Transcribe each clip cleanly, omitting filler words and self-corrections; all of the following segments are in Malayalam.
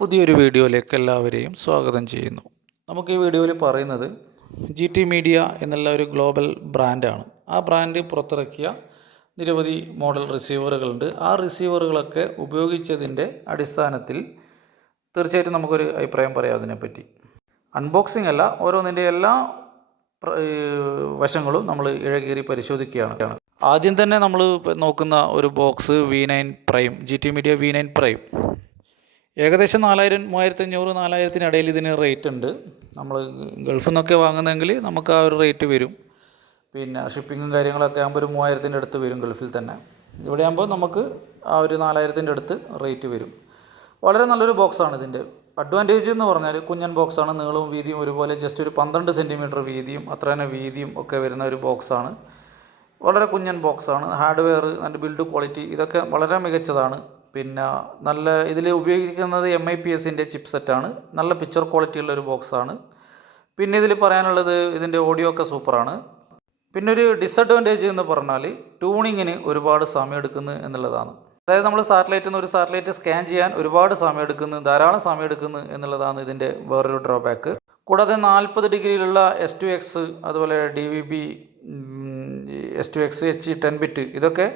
പുതിയൊരു വീഡിയോയിലേക്ക് എല്ലാവരെയും സ്വാഗതം ചെയ്യുന്നു. നമുക്ക് ഈ വീഡിയോയിൽ പറയുന്നത് GT മീഡിയ എന്നുള്ള ഒരു ഗ്ലോബൽ ബ്രാൻഡാണ്. ആ ബ്രാൻഡ് പുറത്തിറക്കിയ നിരവധി മോഡൽ റിസീവറുകളുണ്ട്. ആ റിസീവറുകളൊക്കെ ഉപയോഗിച്ചതിൻ്റെ അടിസ്ഥാനത്തിൽ തീർച്ചയായിട്ടും നമുക്കൊരു അഭിപ്രായം പറയാം അതിനെപ്പറ്റി. അൺബോക്സിംഗ് അല്ല, ഓരോന്നിൻ്റെ എല്ലാ വശങ്ങളും നമ്മൾ ഇഴകീറി പരിശോധിക്കുകയാണ്. ആദ്യം തന്നെ നമ്മൾ നോക്കുന്ന ഒരു box V9 prime, GT media V9 prime. ഏകദേശം 4000, 3500, 4000 ഇടയിൽ ഇതിന് റേറ്റ് ഉണ്ട്. നമ്മൾ ഗൾഫിൽ നിന്നൊക്കെ വാങ്ങുന്നതെങ്കിൽ നമുക്ക് ആ ഒരു റേറ്റ് വരും. പിന്നെ ഷിപ്പിങ്ങും കാര്യങ്ങളൊക്കെ ആകുമ്പോൾ ഒരു 3000 അടുത്ത് വരും ഗൾഫിൽ തന്നെ. ഇവിടെ ആകുമ്പോൾ നമുക്ക് ആ ഒരു 4000 അടുത്ത് റേറ്റ് വരും. വളരെ നല്ലൊരു ബോക്സാണ്. ഇതിൻ്റെ അഡ്വാൻറ്റേജ് എന്ന് പറഞ്ഞാൽ കുഞ്ഞൻ ബോക്സാണ്. നീളവും വീതിയും ഒരുപോലെ, ജസ്റ്റ് ഒരു 12 സെൻറ്റിമീറ്റർ വീതിയും അത്ര തന്നെ വീതിയും ഒക്കെ വരുന്ന ഒരു ബോക്സാണ്. വളരെ കുഞ്ഞൻ ബോക്സാണ്. ഹാർഡ്വെയർ, അതിൻ്റെ ബിൽഡ് ക്വാളിറ്റി ഇതൊക്കെ വളരെ മികച്ചതാണ്. പിന്നെ നല്ല ഇതിൽ ഉപയോഗിക്കുന്നത് MIPSൻ്റെ ചിപ്പ് സെറ്റാണ്. നല്ല പിക്ചർ ക്വാളിറ്റി ഉള്ളൊരു ബോക്സാണ്. പിന്നെ ഇതിൽ പറയാനുള്ളത് ഇതിൻ്റെ ഓഡിയോ ഒക്കെ സൂപ്പറാണ്. പിന്നെ ഒരു ഡിസഡ്വാൻറ്റേജ് എന്ന് പറഞ്ഞാൽ ട്യൂണിങ്ങിന് ഒരുപാട് സമയം എടുക്കുന്നു എന്നുള്ളതാണ്. അതായത് നമ്മൾ സാറ്റലൈറ്റിൽ നിന്ന് ഒരു സാറ്റലൈറ്റ് സ്കാൻ ചെയ്യാൻ ഒരുപാട് സമയം എടുക്കുന്നു, ധാരാളം സമയം എടുക്കുന്നു എന്നുള്ളതാണ് ഇതിൻ്റെ വേറൊരു ഡ്രോബാക്ക്. കൂടാതെ 40 ഡിഗ്രിയിലുള്ള S2X, അതുപോലെ DVB, S2X, H10 ബിറ്റ് ഇതൊക്കെ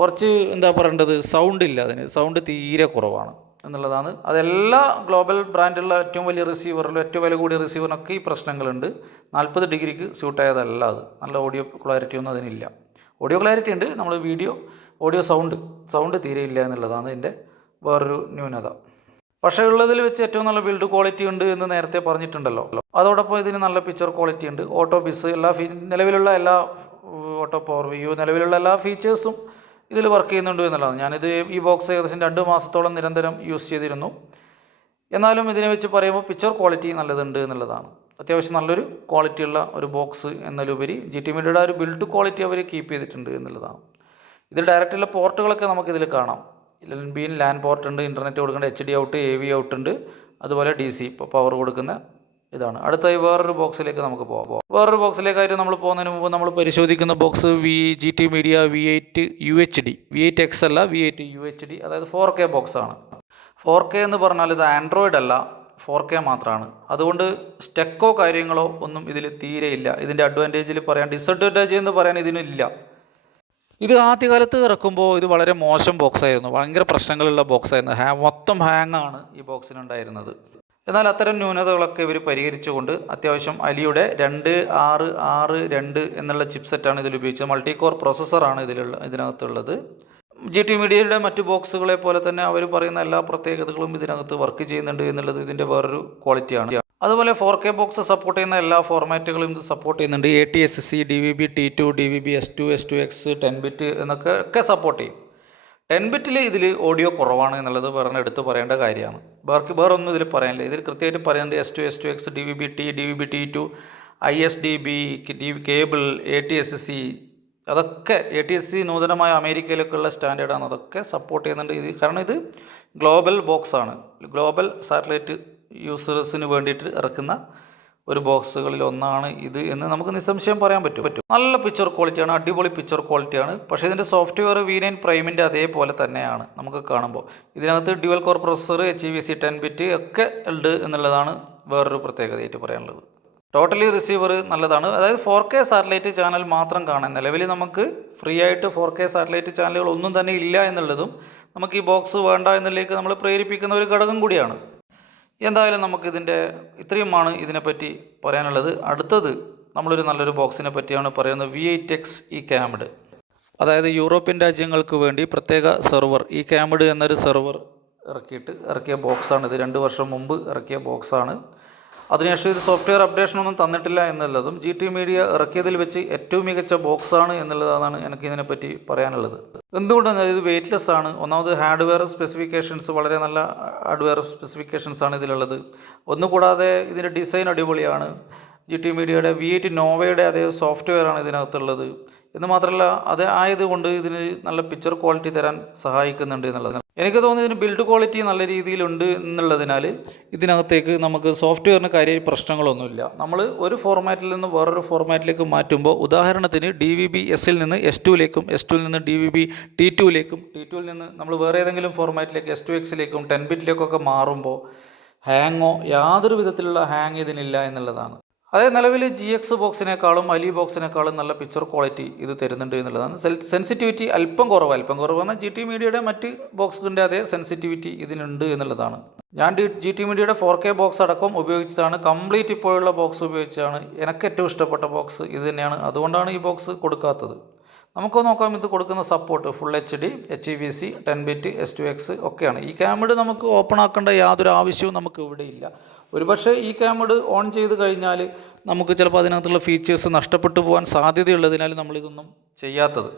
കുറച്ച് എന്താ പറയേണ്ടത്, സൗണ്ട് ഇല്ല. അതിന് സൗണ്ട് തീരെ കുറവാണ് എന്നുള്ളതാണ്. അതെല്ലാ ഗ്ലോബൽ ബ്രാൻഡുള്ള ഏറ്റവും വലിയ റിസീവറിലും ഏറ്റവും വില കൂടിയ റിസീവറിനൊക്കെ ഈ പ്രശ്നങ്ങളുണ്ട്. 40 ഡിഗ്രിക്ക് സ്യൂട്ടായതല്ല അത്. നല്ല ഓഡിയോ ക്ലാരിറ്റി ഒന്നും അതിനില്ല. ഓഡിയോ ക്ലാരിറ്റി ഉണ്ട്, നമ്മൾ ഓഡിയോ സൗണ്ട് തീരെ ഇല്ല എന്നുള്ളതാണ് ഇതിൻ്റെ വേറൊരു ന്യൂനത. പക്ഷേ ഉള്ളതിൽ വെച്ച് ഏറ്റവും നല്ല ബിൽഡ് ക്വാളിറ്റി ഉണ്ട് എന്ന് നേരത്തെ പറഞ്ഞിട്ടുണ്ടല്ലോ. അതോടൊപ്പം ഇതിന് നല്ല പിക്ചർ ക്വാളിറ്റി ഉണ്ട്. ഓട്ടോ ബിസ്, നിലവിലുള്ള എല്ലാ ഓട്ടോ പവർ വ്യൂ, നിലവിലുള്ള എല്ലാ ഫീച്ചേഴ്സും ഇതിൽ വർക്ക് ചെയ്യുന്നുണ്ട് എന്നുള്ളതാണ്. ഞാനിത് ഈ ബോക്സ് ഏകദേശം 2 മാസത്തോളം നിരന്തരം യൂസ് ചെയ്തിരുന്നു. എന്നാലും ഇതിനെ വെച്ച് പറയുമ്പോൾ പിക്ചർ ക്വാളിറ്റി നല്ലതുണ്ട് എന്നുള്ളതാണ്. അത്യാവശ്യം നല്ലൊരു ക്വാളിറ്റിയുള്ള ഒരു ബോക്സ് എന്നതിലുപരി GT മീഡിയയുടെ ഒരു ബിൽഡ് ക്വാളിറ്റി അവർ കീപ്പ് ചെയ്തിട്ടുണ്ട് എന്നുള്ളതാണ്. ഇതിൽ ഡയറക്റ്റുള്ള പോർട്ടുകളൊക്കെ നമുക്കിതിൽ കാണാം. LAN പോർട്ട് ഉണ്ട്, ഇൻ്റർനെറ്റ് കൊടുക്കേണ്ട HD ഔട്ട്, AV ഔട്ട് ഉണ്ട്, അതുപോലെ DC പവർ കൊടുക്കുന്ന ഇതാണ്. അടുത്തായി വേറൊരു ബോക്സിലേക്ക് നമുക്ക് പോകാം. വേറൊരു ബോക്സിലേക്കായിട്ട് നമ്മൾ പോകുന്നതിന് മുമ്പ് നമ്മൾ പരിശോധിക്കുന്ന box GT media V8 UHD, V8X അല്ല, V8 UHD, അതായത് 4K ബോക്സാണ്. 4K എന്ന് പറഞ്ഞാൽ ഇത് ആൻഡ്രോയിഡ് അല്ല, 4K മാത്രമാണ്. അതുകൊണ്ട് സ്റ്റെക്കോ കാര്യങ്ങളോ ഒന്നും ഇതിൽ തീരെ ഇല്ല. ഇതിൻ്റെ അഡ്വാൻറ്റേജിൽ പറയാൻ, ഡിസഡ്വാൻറ്റേജ് എന്ന് പറയാൻ ഇതിനില്ല. ഇത് ആദ്യകാലത്ത് ഇറക്കുമ്പോൾ ഇത് വളരെ മോശം ബോക്സായിരുന്നു, ഭയങ്കര പ്രശ്നങ്ങളുള്ള ബോക്സായിരുന്നു. മൊത്തം ഹാങ്ങാണ് ഈ ബോക്സിനുണ്ടായിരുന്നത്. എന്നാൽ അത്തരം ന്യൂനതകളൊക്കെ ഇവർ പരിഹരിച്ചുകൊണ്ട് അത്യാവശ്യം അലിയുടെ 2662 എന്നുള്ള ചിപ്പ് സെറ്റാണ് ഇതിൽ ഉപയോഗിച്ചത്. മൾട്ടി കോർ പ്രോസസ്സറാണ് ഇതിനകത്തുള്ളത്. GT മീഡിയയുടെ മറ്റു ബോക്സുകളെ പോലെ തന്നെ അവർ പറയുന്ന എല്ലാ പ്രത്യേകതകളും ഇതിനകത്ത് വർക്ക് ചെയ്യുന്നുണ്ട് എന്നുള്ളത് ഇതിൻ്റെ വേറൊരു ക്വാളിറ്റിയാണ്. അതുപോലെ 4K ബോക്സ് സപ്പോർട്ട് ചെയ്യുന്ന എല്ലാ ഫോർമാറ്റുകളും ഇത് സപ്പോർട്ട് ചെയ്യുന്നുണ്ട്. ATSC, DVB T2, DVB S2, S2X, 10 bit എന്നൊക്കെ സപ്പോർട്ട് ചെയ്യും. 10 ബിറ്റിൽ ഇതിൽ ഓഡിയോ കുറവാണ് എന്നുള്ളത് എടുത്ത് പറയേണ്ട കാര്യമാണ്. വേറെ ഒന്നും ഇതിൽ പറയാനില്ല. ഇതിൽ കൃത്യമായിട്ട് പറയുന്നുണ്ട് S2, S2X, DVB T, DVB T2, ISDB, cable, ATSC, അതൊക്കെ ATSC നൂതനമായ അമേരിക്കയിലൊക്കെയുള്ള സ്റ്റാൻഡേർഡാണ്. അതൊക്കെ സപ്പോർട്ട് ചെയ്യുന്നുണ്ട്. കാരണം ഇത് ഗ്ലോബൽ ബോക്സാണ്. ഗ്ലോബൽ സാറ്റലൈറ്റ് യൂസേഴ്സിന് വേണ്ടിയിട്ട് ഇറക്കുന്ന ഒരു ബോക്സുകളിൽ ഒന്നാണ് ഇത് എന്ന് നമുക്ക് നിസ്സംശയം പറയാൻ പറ്റും. നല്ല പിക്ചർ ക്വാളിറ്റിയാണ്, അടിപൊളി പിക്ചർ ക്വാളിറ്റിയാണ്. പക്ഷേ ഇതിൻ്റെ സോഫ്റ്റ്വെയർ V9 പ്രൈമിൻ്റെ അതേപോലെ തന്നെയാണ് നമുക്ക് കാണുമ്പോൾ. ഇതിനകത്ത് dual core processor, HEVC 10 bit ഒക്കെ ഉണ്ട് എന്നുള്ളതാണ് വേറൊരു പ്രത്യേകതയായിട്ട് പറയാനുള്ളത്. ടോട്ടലി റിസീവർ നല്ലതാണ്. അതായത് 4K സാറ്റലൈറ്റ് ചാനൽ മാത്രം കാണാൻ, നിലവിൽ നമുക്ക് ഫ്രീ ആയിട്ട് 4K സാറ്റലൈറ്റ് ചാനലുകൾ ഒന്നും തന്നെ ഇല്ല എന്നുള്ളതും നമുക്ക് ഈ ബോക്സ് വേണ്ട എന്നതിലേക്ക് നമ്മൾ പ്രേരിപ്പിക്കുന്ന ഒരു ഘടകം കൂടിയാണ്. എന്തായാലും നമുക്കിതിൻ്റെ ഇത്രയുമാണ് ഇതിനെപ്പറ്റി പറയാനുള്ളത്. അടുത്തത് നമ്മളൊരു നല്ലൊരു ബോക്സിനെ പറ്റിയാണ് പറയുന്നത്. V8X eCAMD, അതായത് യൂറോപ്യൻ രാജ്യങ്ങൾക്ക് വേണ്ടി പ്രത്യേക സെർവർ eCAMD എന്നൊരു സെർവർ ഇറക്കിയ ബോക്സാണ് ഇത്. 2 വർഷം മുമ്പ് ഇറക്കിയ ബോക്സാണ്. അതിനുശേഷം ഇത് സോഫ്റ്റ്വെയർ അപ്ഡേഷനൊന്നും തന്നിട്ടില്ല എന്നുള്ളതും GT മീഡിയ ഇറക്കിയതിൽ വെച്ച് ഏറ്റവും മികച്ച ബോക്സാണ് എന്നുള്ളതാണ് എനിക്ക് ഇതിനെപ്പറ്റി പറയാനുള്ളത്. എന്തുകൊണ്ടെന്നാൽ ഇത് വെയ്റ്റ്ലെസ് ആണ്. ഒന്നാമത് ഹാർഡ്വെയർ സ്പെസിഫിക്കേഷൻസ്, വളരെ നല്ല ഹാർഡ്വെയർ സ്പെസിഫിക്കേഷൻസാണ് ഇതിലുള്ളത്. ഒന്നുകൂടാതെ ഇതിൻ്റെ ഡിസൈൻ അടിപൊളിയാണ്. GT മീഡിയയുടെ V8 നോവയുടെ അതേ സോഫ്റ്റ്വെയറാണ് ഇതിനകത്തുള്ളത്. എന്ന് മാത്രമല്ല അത് ആയതുകൊണ്ട് ഇതിന് നല്ല പിക്ചർ ക്വാളിറ്റി തരാൻ സഹായിക്കുന്നുണ്ട് എന്നുള്ളത്. എനിക്ക് തോന്നുന്നു ഇതിന് ബിൽഡ് ക്വാളിറ്റി നല്ല രീതിയിലുണ്ട് എന്നുള്ളതിനാൽ ഇതിനകത്തേക്ക് നമുക്ക് സോഫ്റ്റ്വെയറിന് കാര്യമായി പ്രശ്നങ്ങളൊന്നുമില്ല. നമ്മൾ ഒരു ഫോർമാറ്റിൽ നിന്ന് വേറൊരു ഫോർമാറ്റിലേക്ക് മാറ്റുമ്പോൾ, ഉദാഹരണത്തിന് DVB-Sൽ നിന്ന് S2ലേക്കും, S2ൽ നിന്ന് DVB-T2ലേക്കും, T2ൽ നിന്ന് നമ്മൾ വേറെ ഏതെങ്കിലും ഫോർമാറ്റിലേക്ക് S2Xലേക്കും 10 ബിറ്റിലേക്കൊക്കെ മാറുമ്പോൾ ഹാങ്ങോ യാതൊരു വിധത്തിലുള്ള ഹാങ് ഇതിനില്ല എന്നുള്ളതാണ്. അതേ നിലവിൽ GX ബോക്സിനേക്കാളും അലി ബോക്സിനേക്കാളും നല്ല പിക്ചർ ക്വാളിറ്റി ഇത് തരുന്നുണ്ട് എന്നുള്ളതാണ്. സെൻസിറ്റിവിറ്റി അല്പം കുറവ് പറഞ്ഞാൽ GT മീഡിയയുടെ മറ്റ് ബോക്സിൻ്റെ അതേ സെൻസിറ്റിവിറ്റി ഇതിനുണ്ട് എന്നുള്ളതാണ്. ഞാൻ GT മീഡിയയുടെ 4K ബോക്സ് അടക്കം ഉപയോഗിച്ചതാണ്. കംപ്ലീറ്റ് ഇപ്പോഴുള്ള ബോക്സ് ഉപയോഗിച്ചാണ് എനിക്ക് ഏറ്റവും ഇഷ്ടപ്പെട്ട ബോക്സ് ഇത് തന്നെയാണ്. അതുകൊണ്ടാണ് ഈ ബോക്സ് കൊടുക്കാത്തത്. നമുക്ക് നോക്കാം ഇത് കൊടുക്കുന്ന support full HD, HEVC, 10 bit, S2X ഒക്കെയാണ്. ഈ ക്യാമഡ് നമുക്ക് ഓപ്പൺ ആക്കേണ്ട യാതൊരു ആവശ്യവും നമുക്ക് ഇവിടെ ഇല്ല. ഒരുപക്ഷെ ഈ ക്യാമഡ് ഓൺ ചെയ്ത് കഴിഞ്ഞാൽ നമുക്ക് ചിലപ്പോൾ അതിനകത്തുള്ള ഫീച്ചേഴ്സ് നഷ്ടപ്പെട്ടു പോകാൻ സാധ്യതയുള്ളതിനാൽ നമ്മളിതൊന്നും ചെയ്യാത്തത്.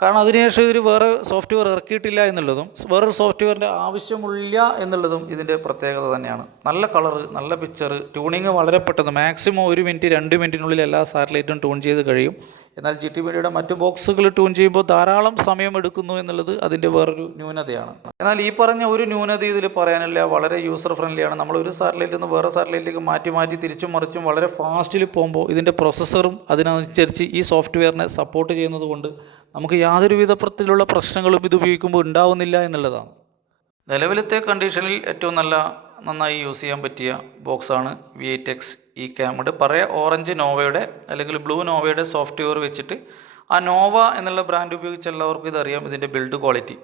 കാരണം അതിനുശേഷം ഇതിൽ വേറെ സോഫ്റ്റ്വെയർ ഇറക്കിയിട്ടില്ല എന്നുള്ളതും വേറൊരു സോഫ്റ്റ്വെയറിൻ്റെ ആവശ്യമില്ല എന്നുള്ളതും ഇതിൻ്റെ പ്രത്യേകത തന്നെയാണ്. നല്ല കളറ്, നല്ല പിക്ചർ, ട്യൂണിങ് വളരെ പെട്ടെന്ന്, മാക്സിമം 1 മിനിറ്റ് 2 മിനിറ്റിനുള്ളിൽ എല്ലാ സാറ്റലൈറ്റും ട്യൂൺ ചെയ്ത് കഴിയും. എന്നാൽ GT മീഡിയയുടെ മറ്റു ബോക്സുകൾ ട്യൂൺ ചെയ്യുമ്പോൾ ധാരാളം സമയം എടുക്കുന്നു എന്നുള്ളത് അതിൻ്റെ വേറൊരു ന്യൂനതയാണ്. എന്നാൽ ഈ പറഞ്ഞ ഒരു ന്യൂനത ഇതിൽ പറയാനില്ല. വളരെ യൂസർ ഫ്രണ്ട്ലിയാണ്. നമ്മൾ ഒരു സാറ്റലൈറ്റിൽ നിന്ന് വേറെ സാറ്റലൈറ്റിലേക്ക് മാറ്റി തിരിച്ചും മറിച്ചും വളരെ ഫാസ്റ്റിൽ പോകുമ്പോൾ ഇതിൻ്റെ പ്രൊസസ്സറും അതിനനുസരിച്ച് ഈ സോഫ്റ്റ്വെയറിനെ സപ്പോർട്ട് ചെയ്യുന്നത് കൊണ്ട് നമുക്ക് യാതൊരു വിധത്തിലുള്ള പ്രശ്നങ്ങളും ഇത് ഉപയോഗിക്കുമ്പോൾ ഉണ്ടാവുന്നില്ല എന്നുള്ളതാണ്. നിലവിലത്തെ കണ്ടീഷനിൽ ഏറ്റവും നന്നായി യൂസ് ചെയ്യാൻ പറ്റിയ ബോക്സാണ് V8X ഈ ക്യാമഡ്. പഴയ ഓറഞ്ച് നോവയുടെ അല്ലെങ്കിൽ ബ്ലൂ നോവയുടെ സോഫ്റ്റ്വെയർ വെച്ചിട്ട് ആ നോവ എന്നുള്ള ബ്രാൻഡ് ഉപയോഗിച്ച് എല്ലാവർക്കും ഇതറിയാം ഇതിൻ്റെ ബിൽഡ് ക്വാളിറ്റി.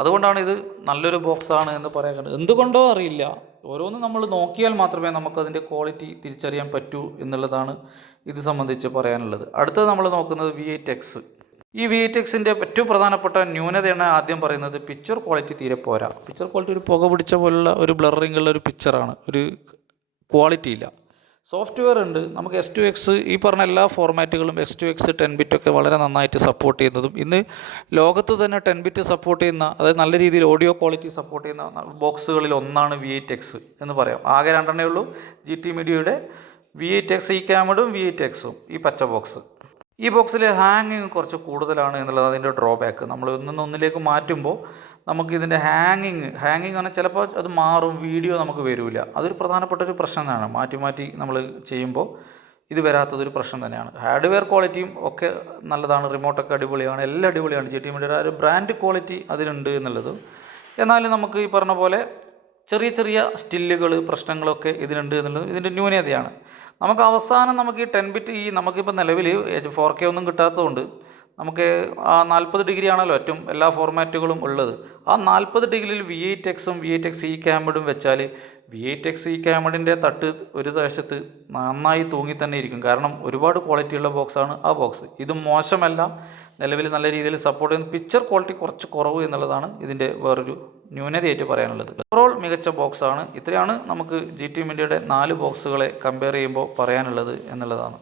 അതുകൊണ്ടാണ് ഇത് നല്ലൊരു ബോക്സാണ് എന്ന് പറയാൻ. എന്തുകൊണ്ടോ അറിയില്ല, ഓരോന്ന് നമ്മൾ നോക്കിയാൽ മാത്രമേ നമുക്കതിൻ്റെ ക്വാളിറ്റി തിരിച്ചറിയാൻ പറ്റൂ എന്നുള്ളതാണ് ഇത് സംബന്ധിച്ച് പറയാനുള്ളത്. അടുത്തത് നമ്മൾ നോക്കുന്നത് V8X. ഈ V8Xൻ്റെ ഏറ്റവും പ്രധാനപ്പെട്ട ന്യൂനതയാണ് ആദ്യം പറയുന്നത് പിക്ചർ ക്വാളിറ്റി തീരെ പോരാ. പിക്ചർ ക്വാളിറ്റി ഒരു പുക പിടിച്ച പോലുള്ള ഒരു ബ്ലറിംഗ് ഉള്ള ഒരു പിക്ചറാണ്, ഒരു ക്വാളിറ്റി ഇല്ല. സോഫ്റ്റ്വെയർ ഉണ്ട്. നമുക്ക് S2X ഈ പറഞ്ഞ എല്ലാ ഫോർമാറ്റുകളും S2X 10 ബിറ്റൊക്കെ വളരെ നന്നായിട്ട് സപ്പോർട്ട് ചെയ്യുന്നതും ഇന്ന് ലോകത്ത് തന്നെ 10 ബിറ്റ് സപ്പോർട്ട് ചെയ്യുന്ന, അതായത് നല്ല രീതിയിൽ ഓഡിയോ ക്വാളിറ്റി സപ്പോർട്ട് ചെയ്യുന്ന ബോക്സുകളിൽ ഒന്നാണ് V8X എന്ന് പറയാം. ആകെ 2 ഉള്ളൂ, GT മീഡിയയുടെ V8X ഈ ക്യാമഡും V8Xും ഈ പച്ച ബോക്സ്. ഈ ബോക്സിൽ ഹാങ്ങിങ് കുറച്ച് കൂടുതലാണ് എന്നുള്ളത് അതിൻ്റെ ഡ്രോബാക്ക്. നമ്മൾ ഒന്നിലേക്ക് മാറ്റുമ്പോൾ നമുക്കിതിൻ്റെ ഹാങ്ങിങ് പറഞ്ഞാൽ ചിലപ്പോൾ അത് മാറും, വീഡിയോ നമുക്ക് വരില്ല. അതൊരു പ്രധാനപ്പെട്ട ഒരു പ്രശ്നം തന്നെയാണ്. മാറ്റി നമ്മൾ ചെയ്യുമ്പോൾ ഇത് വരാത്തതൊരു പ്രശ്നം തന്നെയാണ്. ഹാർഡ്വെയർ ക്വാളിറ്റിയും ഒക്കെ നല്ലതാണ്, റിമോട്ടൊക്കെ അടിപൊളിയാണ്, എല്ലാം അടിപൊളിയാണ്. GT മീഡിയയുടെ ഒരു ബ്രാൻഡ് ക്വാളിറ്റി അതിനുണ്ട് എന്നുള്ളത്. എന്നാലും നമുക്ക് ഈ പറഞ്ഞ പോലെ ചെറിയ സ്റ്റില്ലുകൾ, പ്രശ്നങ്ങളൊക്കെ ഇതിനുണ്ട് എന്നുള്ളത് ഇതിൻ്റെ ന്യൂനതയാണ്. നമുക്ക് അവസാനം നമുക്ക് ഈ 10 ബിറ്റ് നമുക്കിപ്പോൾ നിലവിൽ 4K ഒന്നും കിട്ടാത്തതുകൊണ്ട് നമുക്ക് ആ 40 ഡിഗ്രി ആണല്ലോ ഏറ്റവും എല്ലാ ഫോർമാറ്റുകളും ഉള്ളത്. ആ 40 ഡിഗ്രിയിൽ V8Xും V8X ഈ ക്യാമഡും വെച്ചാൽ V8X ഈ ക്യാമഡിൻ്റെ തട്ട് ഒരു വശത്ത് നന്നായി തൂങ്ങി തന്നെ ഇരിക്കും. കാരണം ഒരുപാട് ക്വാളിറ്റിയുള്ള ബോക്സാണ് ആ ബോക്സ്. ഇത് മോശമല്ല, നിലവിൽ നല്ല രീതിയിൽ സപ്പോർട്ട് ചെയ്യുന്ന, പിക്ചർ ക്വാളിറ്റി കുറച്ച് കുറവ് എന്നുള്ളതാണ് ഇതിൻ്റെ വേറൊരു ന്യൂനതയായിട്ട് പറയാനുള്ളത്. ഓവറോൾ മികച്ച ബോക്സാണ്. ഇത്രയാണ് നമുക്ക് GT മീഡിയയുടെ 4 ബോക്സുകളെ കമ്പയർ ചെയ്യുമ്പോൾ പറയാനുള്ളത് എന്നുള്ളതാണ്.